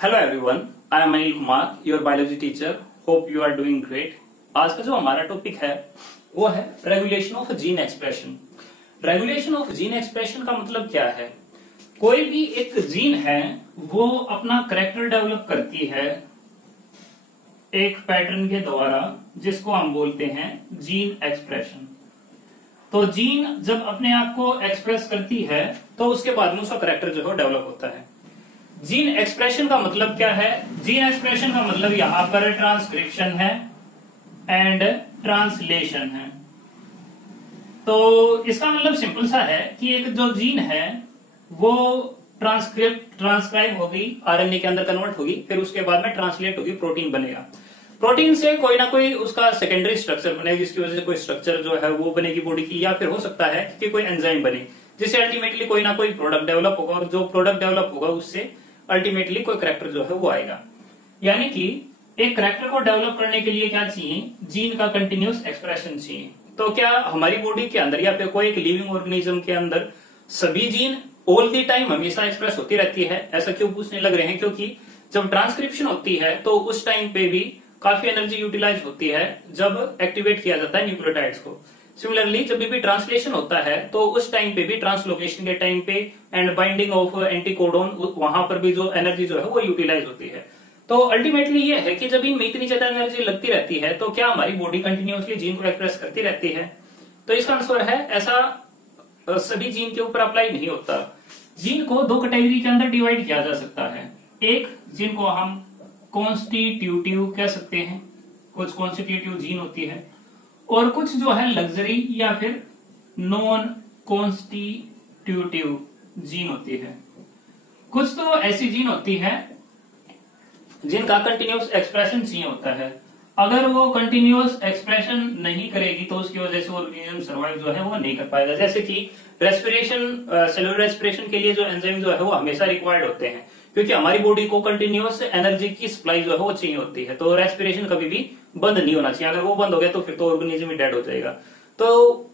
Hello everyone, I am Anil Kumar, your biology teacher. Hope you are doing great. आज का जो हमारा टॉपिक है वो है regulation of gene expression. Regulation of gene expression का मतलब क्या है? कोई भी एक जीन है वो अपना कैरेक्टर डेवलप करती है एक पैटर्न के द्वारा, जिसको हम बोलते हैं जीन एक्सप्रेशन। तो जीन जब अपने आप को एक्सप्रेस करती है तो उसके बाद में उसका कैरेक्टर जो है डेवलप होता है। जीन एक्सप्रेशन का मतलब क्या है? जीन एक्सप्रेशन का मतलब यहां पर ट्रांसक्रिप्शन है एंड ट्रांसलेशन है। तो इसका मतलब सिंपल सा है कि एक जो जीन है वो ट्रांसक्राइब होगी, आरएनए के अंदर कन्वर्ट होगी, फिर उसके बाद में ट्रांसलेट होगी, प्रोटीन बनेगा। प्रोटीन से कोई ना कोई उसका सेकेंडरी स्ट्रक्चर बनेगा, जिसकी वजह से कोई स्ट्रक्चर जो है वो बनेगी बॉडी की, या फिर हो सकता है कि कोई एंजाइम बने जिससे अल्टीमेटली कोई ना कोई प्रोडक्ट डेवलप होगा, और जो प्रोडक्ट डेवलप होगा उससे अल्टीमेटली कोई कैरेक्टर जो है वो आएगा। यानी कि एक कैरेक्टर को डेवलप करने के लिए क्या चाहिए? जीन का कंटिन्यूस एक्सप्रेशन चाहिए। तो क्या हमारी बॉडी के अंदर या फिर कोई एक लिविंग ऑर्गेनिज्म के अंदर सभी जीन ऑल द टाइम हमेशा एक्सप्रेस होती रहती है? ऐसा क्यों पूछने लग रहे हैं? क्योंकि जब ट्रांसक्रिप्शन होती है तो उस टाइम पे भी काफी एनर्जी यूटिलाइज होती है जब एक्टिवेट किया जाता है न्यूक्लियोटाइड्स को। सिमिलरली जब भी ट्रांसलेशन होता है तो उस टाइम पे भी, ट्रांसलोकेशन के टाइम पे एंड बाइंडिंग ऑफ एंटीकोडोन, वहां पर भी जो एनर्जी जो है वो यूटिलाइज होती है। तो अल्टीमेटली ये है कि जब इनमें इतनी ज्यादा एनर्जी लगती रहती है तो क्या हमारी बॉडी कंटिन्यूअसली जीन को एक्सप्रेस करती रहती है? तो इसका आंसर है ऐसा सभी जीन के ऊपर अप्लाई नहीं होता। जीन को दो कैटेगरी के अंदर डिवाइड किया जा सकता है। एक जिनको हम कॉन्स्टिट्यूटिव कह सकते हैं, कुछ कॉन्स्टिट्यूटिव जीन होती है, और कुछ जो है लग्जरी या फिर नॉन कॉन्स्टिट्यूटिव जीन होती है। कुछ तो ऐसी जीन होती है जिनका कंटिन्यूअस एक्सप्रेशन चाहिए होता है। अगर वो कंटिन्यूअस एक्सप्रेशन नहीं करेगी तो उसकी वजह से ऑर्गेनिज्म सर्वाइव जो है वो नहीं कर पाएगा। जैसे कि रेस्पिरेशन, सेलुलर रेस्पिरेशन के लिए जो एंजाइम जो है वो हमेशा रिक्वायर्ड होते हैं, क्योंकि हमारी बॉडी को कंटिन्यूअस एनर्जी की सप्लाई जो है वो चाहिए होती है। तो रेस्पिरेशन कभी भी बंद नहीं होना चाहिए। अगर वो बंद हो गया तो फिर तो ऑर्गेनिज्म ही डेड हो जाएगा। तो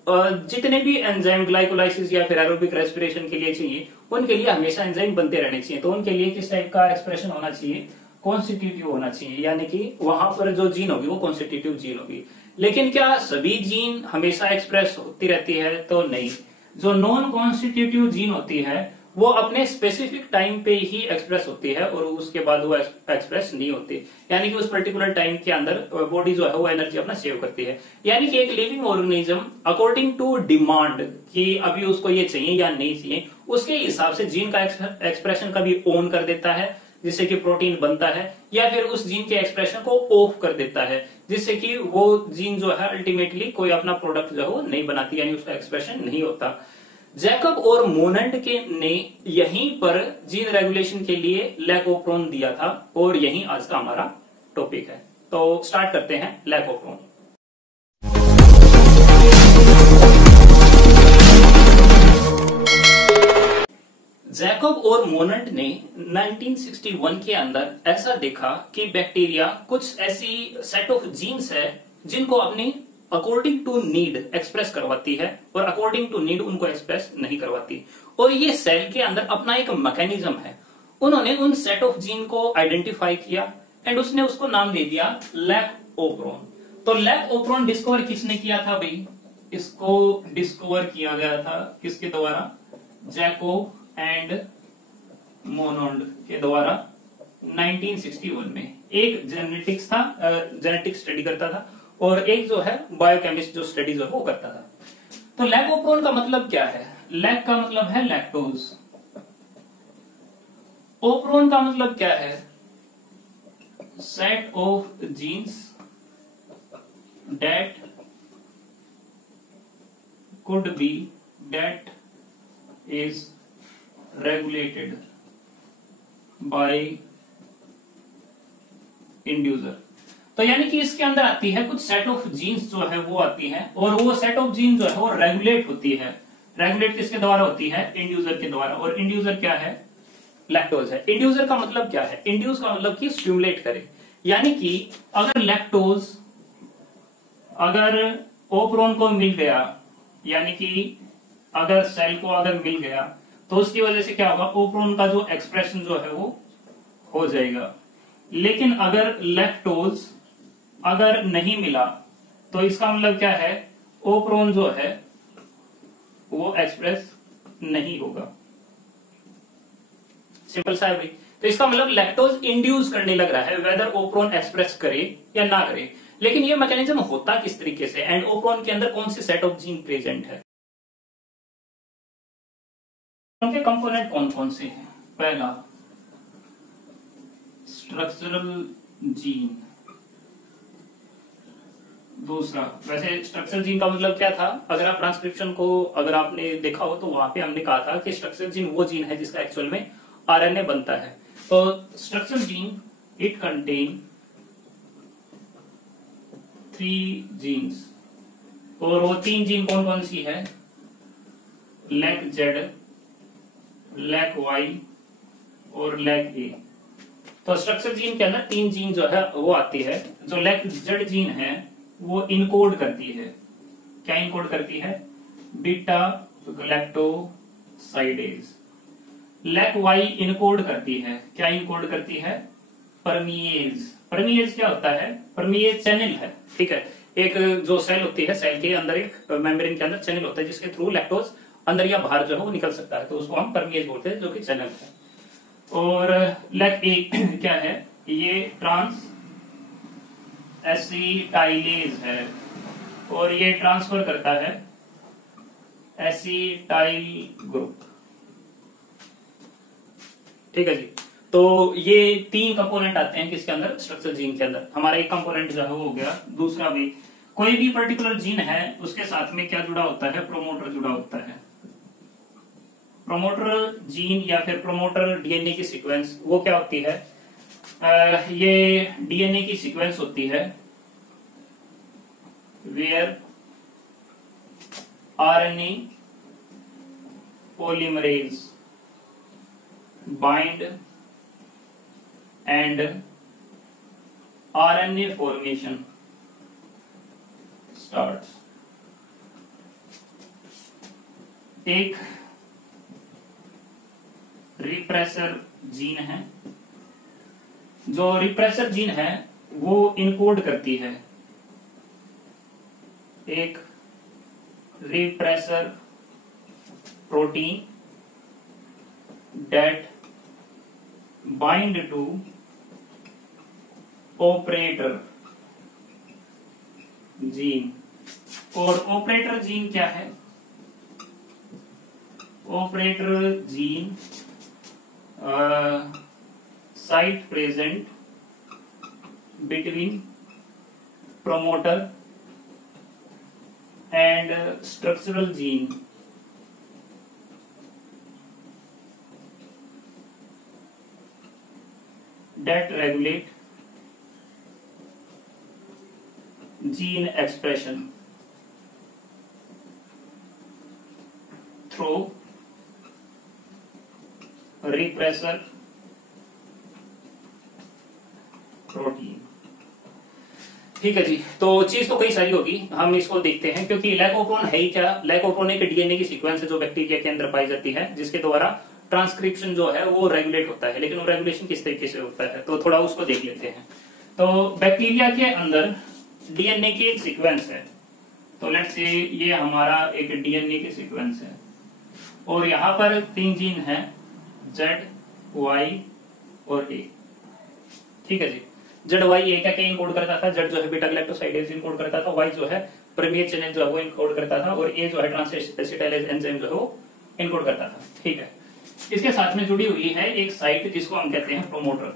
जितने भी एंजाइम ग्लाइकोलाइसिस या फिर एरोबिक रेस्पिरेशन के लिए चाहिए, उनके लिए हमेशा एंजाइम बनते रहने चाहिए। तो उनके लिए किस टाइप का एक्सप्रेशन होना चाहिए? कॉन्स्टिट्यूटिव होना चाहिए, यानी कि वहां पर जो जीन होगी वो कॉन्स्टिट्यूटिव जीन होगी। लेकिन क्या सभी जीन हमेशा एक्सप्रेस होती रहती है? तो नहीं। जो नॉन कॉन्स्टिट्यूटिव जीन होती है वो अपने स्पेसिफिक टाइम पे ही एक्सप्रेस होती है और उसके बाद वो एक्सप्रेस नहीं होती। यानी कि उस पर्टिकुलर टाइम के अंदर बॉडी जो है वो एनर्जी अपना सेव करती है। यानी कि एक living organism according to demand कि अभी उसको ये चाहिए या नहीं चाहिए, उसके हिसाब से जीन का एक्सप्रेशन कभी ऑन कर देता है जिससे कि प्रोटीन बनता है, या फिर उस जीन के एक्सप्रेशन को ऑफ कर देता है जिससे कि वो जीन जो है अल्टीमेटली कोई अपना प्रोडक्ट जो है वो नहीं बनाती, यानी उसका एक्सप्रेशन नहीं होता। जैकब और मोनंट ने यहीं पर जीन रेगुलेशन के लिए लैकोप्रोन दिया था, और यही आज का हमारा टॉपिक है। तो स्टार्ट करते हैं लैकोप्रोन। जैकब और मोनंट ने 1961 के अंदर ऐसा देखा कि बैक्टीरिया कुछ ऐसी सेट ऑफ जीन्स है जिनको अपनी अकॉर्डिंग टू नीड एक्सप्रेस करवाती है और अकॉर्डिंग टू नीड उनको एक्सप्रेस नहीं करवाती, और ये सेल के अंदर अपना एक मैकेनिज्म है। उन्होंने उन सेट ऑफ जीन को आइडेंटिफाई किया एंड उसने उसको नाम दे दिया लैकोप्रोन। तो लैकोप्रोन डिस्कवर किसने किया था भाई? इसको डिस्कवर किया गया था किसके द्वारा? जैकब एंड मोनोंड के द्वारा 1961 में। एक जेनेटिक्स था, जेनेटिक्स स्टडी करता था, और एक जो है बायोकेमिस्ट जो स्टडी जो है वो करता था। तो लैकोप्रोन का मतलब क्या है? लैक का मतलब है लैक्टोज, ओप्रोन का मतलब क्या है? Set of genes that could be that is regulated by inducer। तो यानी कि इसके अंदर आती है कुछ सेट ऑफ जीन्स जो है वो आती है, और वो सेट ऑफ जीन जो है वो रेगुलेट होती है। रेगुलेट किसके द्वारा होती है? इंड्यूसर के द्वारा। और इंड्यूसर क्या है? लैक्टोज है। इंड्यूसर का मतलब क्या है? इंड्यूस का मतलब कि स्टिमुलेट करे। यानी कि अगर लैक्टोज अगर ओप्रोन को मिल गया, यानी कि अगर सेल को अगर मिल गया तो उसकी वजह से क्या होगा? ओप्रोन का जो एक्सप्रेशन जो है वो हो जाएगा। लेकिन अगर लैक्टोज अगर नहीं मिला तो इसका मतलब क्या है, ओप्रोन जो है वो एक्सप्रेस नहीं होगा। सिंपल सा है भाई। तो इसका मतलब लैक्टोज इंड्यूस करने लग रहा है, वेदर ओप्रोन एक्सप्रेस करे या ना करे। लेकिन ये मैकेनिज्म होता किस तरीके से, एंड ओप्रोन के अंदर कौन से सेट ऑफ जीन प्रेजेंट है, उनके कंपोनेंट कौन कौन से हैं। पहला स्ट्रक्चरल जीन, दूसरा, वैसे स्ट्रक्चरल जीन का मतलब क्या था, अगर आप ट्रांसक्रिप्शन को अगर आपने देखा हो तो वहां पे हमने कहा था कि स्ट्रक्चरल जीन वो जीन है जिसका एक्चुअल में आरएनए बनता है। तो structural gene it contain 3 genes, और वो 3 जीन कौन कौन सी है, लैक जेड, लैक वाई और लैक ए। तो स्ट्रक्चर जीन के अंदर 3 जीन जो है वो आती है। जो लैक जेड जीन है वो इनकोड करती है, क्या इनकोड करती है, beta galactosidase. Lac Y encode करती है, क्या इनकोड करती है, परमीएज। परमीएज क्या होता है, परमीएज चैनल है, ठीक है। एक जो सेल होती है, सेल के अंदर एक मेम्ब्रेन के अंदर चैनल होता है जिसके थ्रू लैक्टोज अंदर या बाहर जो है वो निकल सकता है, तो उसको हम परमीएज बोलते हैं, जो कि चैनल है। और लैक ए क्या है, ये ट्रांस एसिटाइलेज है, और ये ट्रांसफर करता है एसिटाइल ग्रुप, ठीक है जी। तो ये 3 कंपोनेंट आते हैं किसके अंदर, स्ट्रक्चर जीन के अंदर। हमारा एक कंपोनेंट जो है वो हो गया। दूसरा भी, कोई भी पर्टिकुलर जीन है उसके साथ में क्या जुड़ा होता है, प्रोमोटर जुड़ा होता है। प्रोमोटर जीन या फिर प्रोमोटर डीएनए की सीक्वेंस वो क्या होती है, ये डीएनए की सीक्वेंस होती है where RNA polymerase bind and RNA formation starts. एक रिप्रेसर जीन है, जो रिप्रेसर जीन है वो इनकोड करती है एक repressor protein that bind to operator gene. और ऑपरेटर जीन क्या है, operator gene site present between promoter and structural gene that regulate gene expression through repressor protein. ठीक है जी। तो चीज तो कई सारी होगी, हम इसको देखते हैं। क्योंकि लैकोप्रोन है ही क्या, लैकोप्रोन एक डीएनए की सीक्वेंस है जो बैक्टीरिया के अंदर पाई जाती है, जिसके द्वारा ट्रांसक्रिप्शन जो है वो रेगुलेट होता है। लेकिन वो रेगुलेशन किस तरीके से होता है तो थोड़ा उसको देख लेते हैं। तो बैक्टीरिया के अंदर डीएनए की एक सीक्वेंस है, तो लेट्स से ये हमारा एक डीएनए की सीक्वेंस है, और यहाँ पर 3 जीन है, जेड, वाई और ए। ठीक है जी। जेड वाई ए क्या क्या इनकोड करता था, जेड जो है बीटा गैलेक्टोसाइडेज इनकोड करता था, वाई जो है परमीएज चैनल जो है वो इनकोड करता था, और ए जो है ट्रांसएसिटाइलेज एंजाइम जो है वो इनकोड करता था। ठीक है। इसके साथ में जुड़ी हुई है एक साइट जिसको हम कहते हैं प्रोमोटर।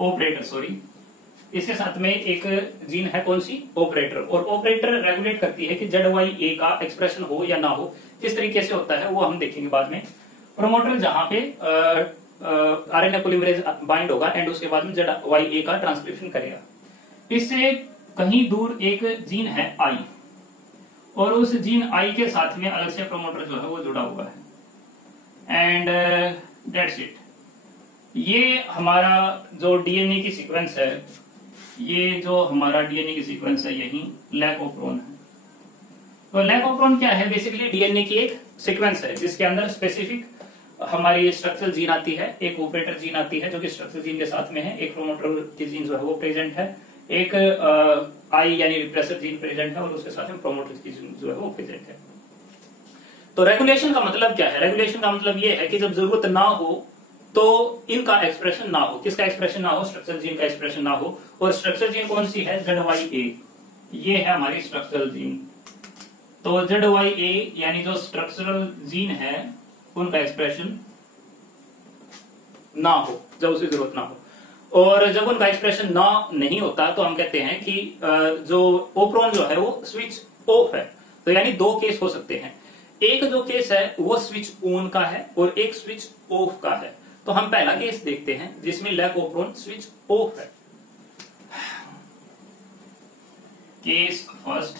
ऑपरेटर, सॉरी, इसके साथ में एक जीन है कौन सी, ऑपरेटर। और ऑपरेटर रेगुलेट करती है कि जेड वाई ए का एक्सप्रेशन हो या ना हो, किस तरीके से होता है वो हम देखेंगे बाद में। प्रोमोटर जहां पे आरएनए पॉलीमरेज बाइंड होगा एंड उसके बाद में जेड वाई ए का ट्रांसक्रिप्शन करेगा। इससे कहीं दूर एक जीन है आई, और उस जीन आई के साथ में अलग से प्रोमोटर जो है वो जुड़ा हुआ है, एंड दैट्स इट। ये हमारा जो डीएनए की सीक्वेंस है, ये जो हमारा डीएनए की सीक्वेंस है, यही लैकोप्रोन है। तो लैक ओपरॉन क्या है? बेसिकली डीएनए की एक सीक्वेंस है जिसके अंदर स्पेसिफिक हमारी स्ट्रक्चरल जीन आती है, एक ऑपरेटर जीन आती है जो कि स्ट्रक्चरल जीन के साथ में है, एक प्रोमोटर की जीन जो है वो प्रेजेंट है, एक आई यानी रिप्रेसर जीन प्रेजेंट है और उसके साथ में प्रोमोटर की जीन जो है वो प्रेजेंट है। तो रेगुलेशन का मतलब क्या है? रेगुलेशन का मतलब ये है कि जब जरूरत ना हो तो इनका एक्सप्रेशन ना हो। किसका एक्सप्रेशन ना हो? स्ट्रक्चरल जीन का एक्सप्रेशन ना हो। और स्ट्रक्चरल जीन कौन सी है? ZYA, ये है हमारी स्ट्रक्चरल जीन। तो ZYA यानी जो स्ट्रक्चरल जीन है उनका एक्सप्रेशन ना हो जब उसकी जरूरत ना हो। और जब उनका एक्सप्रेशन ना नहीं होता तो हम कहते हैं कि जो ओपरॉन जो है वो स्विच ऑफ है। तो यानी दो केस हो सकते हैं, एक जो केस है वो स्विच ऑन का है और एक स्विच ऑफ का है। तो हम पहला केस देखते हैं जिसमें लैक ओपरॉन स्विच ऑफ है। केस फर्स्ट,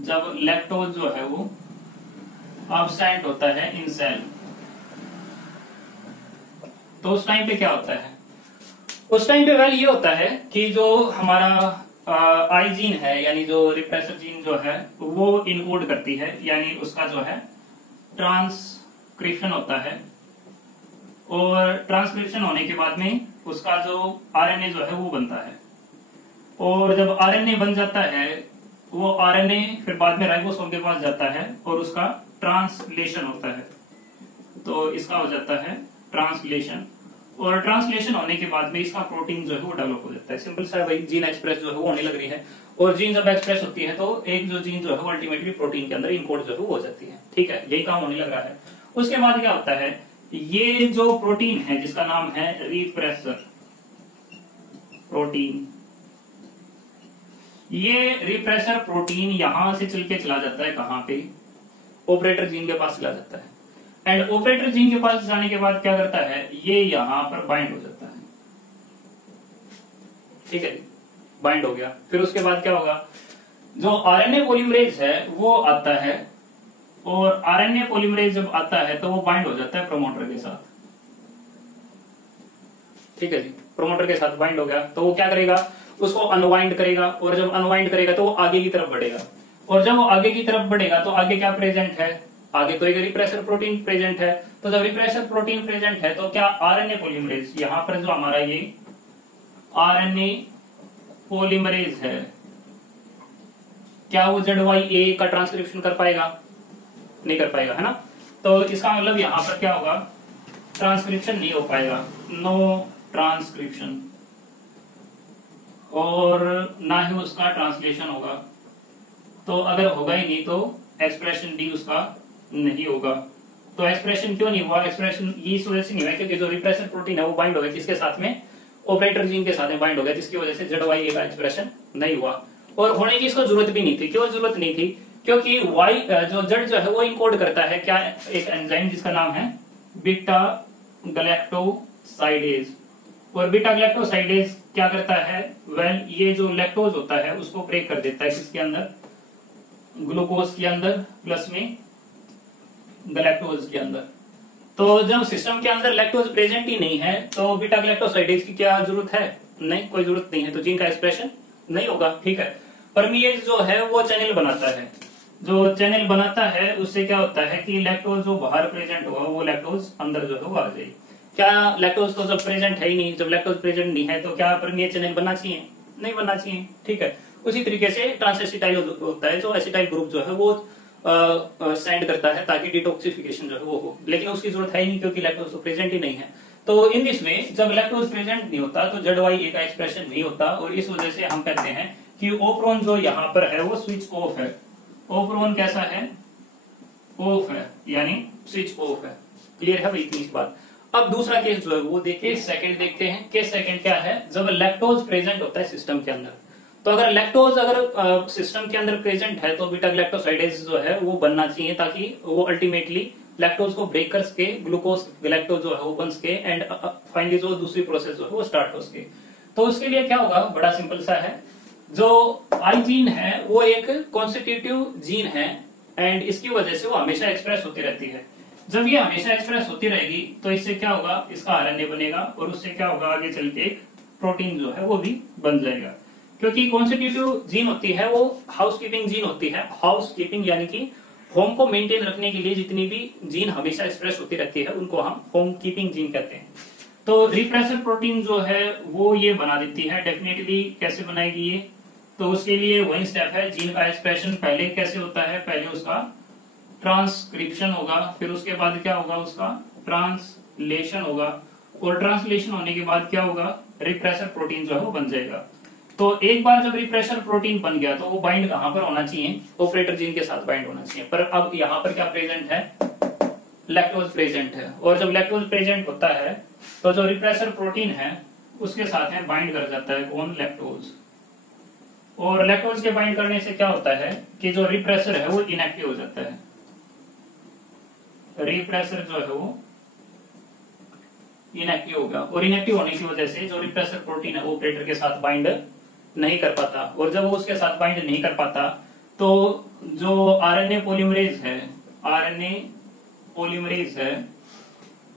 जब लैक्टोज जो है वो एब्सेंट होता है इन सेल, तो उस टाइम पे क्या होता है? उस टाइम पे वेल ये होता है कि जो हमारा आई जीन है यानी जो रिप्रेसर जीन जो है वो इनकोड करती है, यानी उसका जो है ट्रांसक्रिप्शन होता है। और ट्रांसक्रिप्शन होने के बाद में उसका जो आरएनए जो है वो बनता है। और जब आरएनए बन जाता है वो आरएनए फिर बाद में राइबोसोम के पास जाता है और उसका ट्रांसलेशन होता है। तो इसका हो जाता है ट्रांसलेशन, और ट्रांसलेशन होने के बाद में इसका प्रोटीन जो है वो डेवलप हो जाता है। सिंपल सा भाई, जीन एक्सप्रेस जो है वो होने लग रही है। और जीन जब एक्सप्रेस होती है तो एक जो जीन जो है वो अल्टीमेटली प्रोटीन के अंदर इनकोड जो है वो हो जाती है। ठीक है, यही काम होने लग रहा है। उसके बाद क्या होता है? ये जो प्रोटीन है जिसका नाम है रिप्रेसर प्रोटीन, ये रिप्रेसर प्रोटीन यहां से चल के चला जाता है कहां पे? ऑपरेटर जीन के पास चला जाता है। एंड ऑपरेटर जीन के पास जाने के बाद क्या करता है? ये यहां पर बाइंड हो जाता है। ठीक है, बाइंड हो गया। फिर उसके बाद क्या होगा? जो आरएनए पॉलीमरेज है वो आता है, और आरएनए पॉलीमरेज जब आता है तो वो बाइंड हो जाता है प्रोमोटर के साथ। ठीक है जी, प्रोमोटर के साथ बाइंड हो गया तो वो क्या करेगा? उसको अनवाइंड करेगा, और जब अनवाइंड करेगा तो वो आगे की तरफ बढ़ेगा। और जब वो आगे की तरफ बढ़ेगा तो आगे क्या प्रेजेंट है? आगे तो एक रिप्रेसर प्रोटीन प्रेजेंट है। तो जब रिप्रेसर प्रोटीन प्रेजेंट है तो क्या आरएनए पॉलीमरेज, यहां पर जो हमारा ये आरएनए पॉलीमरेज है, क्या वो ZYA का ट्रांसक्रिप्शन कर पाएगा? नहीं कर पाएगा, है ना। तो इसका मतलब यहां पर क्या होगा? ट्रांसक्रिप्शन नहीं हो पाएगा, नो ट्रांसक्रिप्शन, और ना ही उसका ट्रांसलेशन होगा। तो अगर होगा ही नहीं तो एक्सप्रेशन डी उसका नहीं होगा। तो एक्सप्रेशन क्यों नहीं हुआ? एक्सप्रेशन इस वजह से नहीं हुआ क्योंकि जो रिप्रेसर प्रोटीन है वो बाइंड हो गया किसके साथ में? ऑपरेटर जीन के साथ में बाइंड हो गया, जिसकी वजह से ZYA का एक्सप्रेशन नहीं हुआ। और होने की इसको जरूरत भी नहीं थी। क्यों जरूरत नहीं थी? क्योंकि वाई जो जेड जो है वो इनकोड करता है क्या? एक एंजाइम जिसका नाम है बीटा गैलेक्टोसाइडेज। और बीटा गैलेक्टोसाइडेज क्या करता है? वेल, ये जो लैक्टोज होता है उसको ब्रेक कर देता है किसके अंदर? ग्लूकोज के अंदर, प्लस में गैलेक्टोज के अंदर। तो जब सिस्टम के अंदर लैक्टोज प्रेजेंट ही नहीं है तो बीटा गैलेक्टोसाइडेज की क्या जरूरत है? नहीं, कोई जरूरत नहीं है, तो जीन का एक्सप्रेशन नहीं होगा। ठीक है, परमीएज जो है वो चैनल बनाता है। जो चैनल बनाता है उससे क्या होता है कि लैक्टोज जो बाहर प्रेजेंट होगा वो लैक्टोज अंदर जो है वो आ जाएगी। क्या लैक्टोज तो जब प्रेजेंट है ही नहीं, जब लैक्टोज प्रेजेंट नहीं है तो क्या परमीएज चैनल बनना चाहिए? नहीं बनना चाहिए। ठीक है, उसी तरीके से ट्रांसएसिटाइल होता है, जो एसिटाइल ग्रुप जो है वो सेंड करता है ताकि डिटॉक्सिफिकेशन जो है वो हो, लेकिन उसकी जरूरत है ही नहीं क्योंकि लैक्टोज तो प्रेजेंट ही नहीं है। तो इन दिस वे जब लैक्टोज प्रेजेंट नहीं होता तो ZYA का एक्सप्रेशन नहीं होता, और इस वजह से हम कहते हैं कि ओपरॉन जो यहाँ पर है वो स्विच ऑफ है। ओपरॉन कैसा है? ऑफ है, यानी स्विच ऑफ है। क्लियर है भाई इतनी बात। अब दूसरा केस जो है वो देखिए, सेकंड देखते हैं। केस सेकंड क्या है? जब लैक्टोज प्रेजेंट होता है सिस्टम के अंदर, तो अगर लैक्टोज अगर सिस्टम के अंदर प्रेजेंट है तो बीटा गैलेक्टोसाइडेज जो है वो बनना चाहिए ताकि वो अल्टीमेटली लैक्टोज को ब्रेक कर सके, ग्लूकोज गैलेक्टोज जो है वो बन सके, एंड फाइनली जो दूसरी प्रोसेस जो है वो स्टार्ट हो सके। तो उसके लिए क्या होगा? बड़ा सिंपल सा है। जो आई जीन है वो एक कॉन्स्टिट्यूटिव जीन है, एंड इसकी वजह से वो हमेशा एक्सप्रेस होती रहती है। जब ये हमेशा एक्सप्रेस होती रहेगी तो इससे क्या होगा? इसका आरएनए बनेगा, और उससे क्या होगा? आगे चल के एक प्रोटीन जो है वो भी बन जाएगा, क्योंकि कॉन्स्टिट्यूटिव जीन होती है वो हाउसकीपिंग जीन होती है। हाउसकीपिंग यानी कि होम को मेंटेन रखने के लिए जितनी भी जीन हमेशा एक्सप्रेस होती रहती है उनको हम होम कीपिंग जीन कहते हैं। तो रिप्रेसर प्रोटीन जो है वो ये बना देती है। डेफिनेटली कैसे बनाएगी ये, तो उसके लिए वही स्टेप है। जीन का एक्सप्रेशन पहले कैसे होता है, पहले उसका ट्रांसक्रिप्शन होगा, फिर उसके बाद क्या होगा, उसका ट्रांसलेशन होगा, और ट्रांसलेशन होने के बाद क्या होगा, रिप्रेसर प्रोटीन जो है वो बन जाएगा। तो एक बार जब रिप्रेसर प्रोटीन बन गया तो वो बाइंड कहां पर होना चाहिए, ऑपरेटर जीन के साथ बाइंड होना चाहिए। पर अब यहाँ पर क्या प्रेजेंट है, लैक्टोज प्रेजेंट है, और जब लैक्टोज प्रेजेंट होता है तो जो रिप्रेसर प्रोटीन है उसके साथ है बाइंड कर जाता है कौन, लैक्टोज। और लैक्टोज के बाइंड करने से क्या होता है कि जो रिप्रेसर है वो इनएक्टिव हो जाता है। रिप्रेसर जो है वो इनएक्टिव होगा, और इनएक्टिव होने की वजह से जो रिप्रेसर प्रोटीन है वो ऑपरेटर के साथ बाइंड नहीं कर पाता, और जब वो उसके साथ बाइंड नहीं कर पाता तो जो आरएनए पॉलीमरेज है, आरएनए पॉलीमरेज है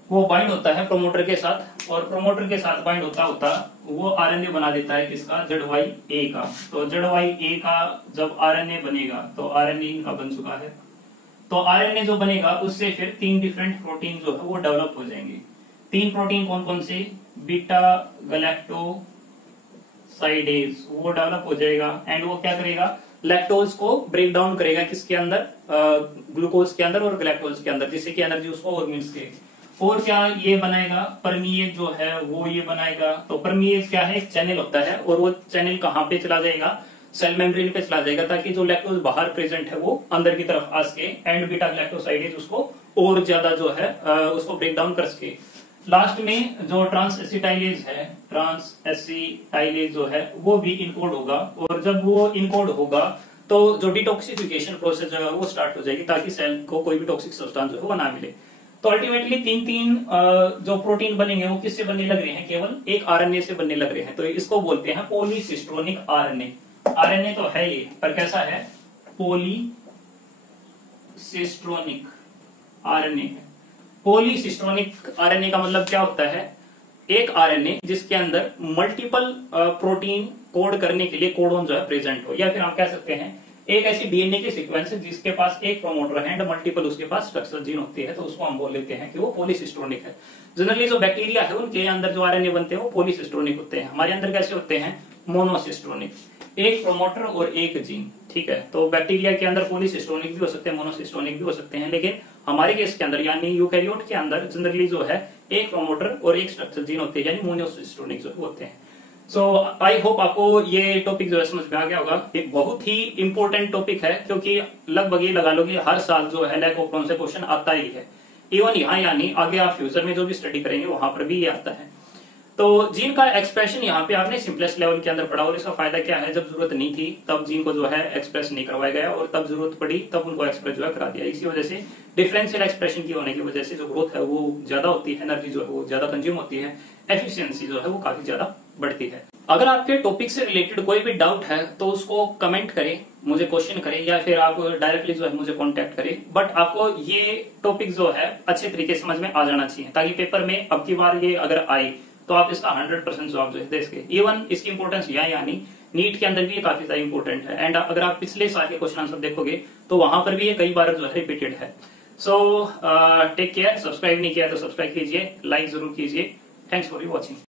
वो बाइंड होता है प्रमोटर के साथ, और प्रमोटर के साथ बाइंड होता होता वो आरएनए बना देता है किसका, ZYA का। तो ZYA का जब आरएनए बनेगा तो आरएनए इनका बन चुका है, तो आरएनए जो बनेगा उससे फिर 3 डिफरेंट प्रोटीन जो है वो डेवलप हो जाएंगे। 3 प्रोटीन कौन कौन से, बीटा गैलेक्टोसाइडेज वो डेवलप हो जाएगा, एंड वो क्या करेगा, लैक्टोज को ब्रेक डाउन करेगा किसके अंदर, ग्लूकोज के अंदर और ग्लैक्टोज के अंदर, जिससे कि एनर्जी उसको और मिल सके। और क्या ये बनाएगा, परमीएज जो है वो ये बनाएगा। तो परमीएज क्या है, एक चैनल होता है, और वो चैनल कहाँ पे चला जाएगा, सेल मेम्ब्रेन पे चला जाएगा, ताकि जो लैक्टोज बाहर प्रेजेंट है वो अंदर की तरफ आ सके, एंड बीटा ग्लैक्टोसाइडेज उसको और ज्यादा जो है उसको ब्रेक डाउन कर सके। लास्ट में जो ट्रांस एसिटाइलेज है, ट्रांस एसिटाइलेज जो है वो भी इनकोड होगा, और जब वो इनकोड होगा तो जो डिटॉक्सिफिकेशन प्रोसेस जो है वो स्टार्ट हो जाएगी, ताकि सेल को कोई भी टॉक्सिक सब्सटेंस जो है वो ना मिले। तो अल्टीमेटली 3 जो प्रोटीन बनेंगे वो किससे बनने लग रहे हैं, केवल एक आरएनए से बनने लग रहे हैं। तो इसको बोलते हैं पॉलीसिस्ट्रोनिक आरएनए। आरएनए तो है ये, पर कैसा है, पॉलीसिस्ट्रोनिक आरएनए है। पॉलीसिस्ट्रोनिक आरएनए का मतलब क्या होता है, एक आरएनए जिसके अंदर मल्टीपल प्रोटीन कोड करने के लिए कोडोन जो है प्रेजेंट हो, या फिर हम कह सकते हैं एक ऐसी डीएनए की सीक्वेंस जिसके पास एक प्रमोटर है एंड मल्टीपल उसके पास स्ट्रक्चर जीन होती है, तो उसको हम बोल लेते हैं कि वो पॉलीसिस्ट्रोनिक है। जनरली जो बैक्टीरिया है उनके अंदर जो आरएनए बनते हैं वो पॉलीसिस्ट्रोनिक होते हैं। हमारे अंदर कैसे होते हैं, मोनोसिस्ट्रोनिक, एक प्रोमोटर और एक जीन, ठीक है। तो बैक्टीरिया के अंदर पॉलीसिस्ट्रोनिक भी हो सकते हैं, मोनोसिस्ट्रोनिक भी हो सकते हैं, लेकिन हमारे केस के अंदर यानी यूकैरियोट के अंदर जनरली जो है एक प्रोमोटर और एक स्ट्रक्चर जीन होते हैं, यानी मोनोसिस्ट्रोनिक जो होते हैं। सो आई होप आपको ये टॉपिक जो है समझ में आ गया होगा। एक बहुत ही इंपॉर्टेंट टॉपिक है, क्योंकि लगभग ये लगा लो कि हर साल जो है लैक ऑफ से क्वेश्चन आता ही है। इवन यहाँ यानी आगे आप फ्यूचर में जो भी स्टडी करेंगे वहां पर भी ये आता है। तो जीन का एक्सप्रेशन यहाँ पे आपने सिंपलेस्ट लेवल के अंदर पढ़ा, और इसका फायदा क्या है, जब जरूरत नहीं थी तब जीन को जो है एक्सप्रेस नहीं करवाया गया, और तब जरूरत पड़ी तब उनको एक्सप्रेस जो है करा दिया। इसी वजह से डिफरेंशियल एक्सप्रेशन की होने की वजह से जो ग्रोथ है वो ज्यादा होती है, एनर्जी जो है वो ज्यादा कंज्यूम होती है, एफिशिएंसी जो है वो काफी ज्यादा बढ़ती है। अगर आपके टॉपिक से रिलेटेड कोई भी डाउट है तो उसको कमेंट करें, मुझे क्वेश्चन करें, या फिर आप डायरेक्टली जो है मुझे कांटेक्ट करें। बट आपको ये टॉपिक जो है अच्छे तरीके से समझ में आ जाना चाहिए, ताकि पेपर में अब की बार ये अगर आए तो आप इसका 100% जवाब जो है दे सके। इवन इसकी इंपोर्टेंस यहाँ यानी नीट के अंदर भी ये काफी ज्यादा इंपॉर्टेंट है, एंड अगर आप पिछले साल के क्वेश्चन आंसर देखोगे तो वहां पर भी ये कई बार जो है रिपीटेड है। सो टेक केयर, सब्सक्राइब नहीं किया तो सब्सक्राइब कीजिए, लाइक जरूर कीजिए। Thanks for watching.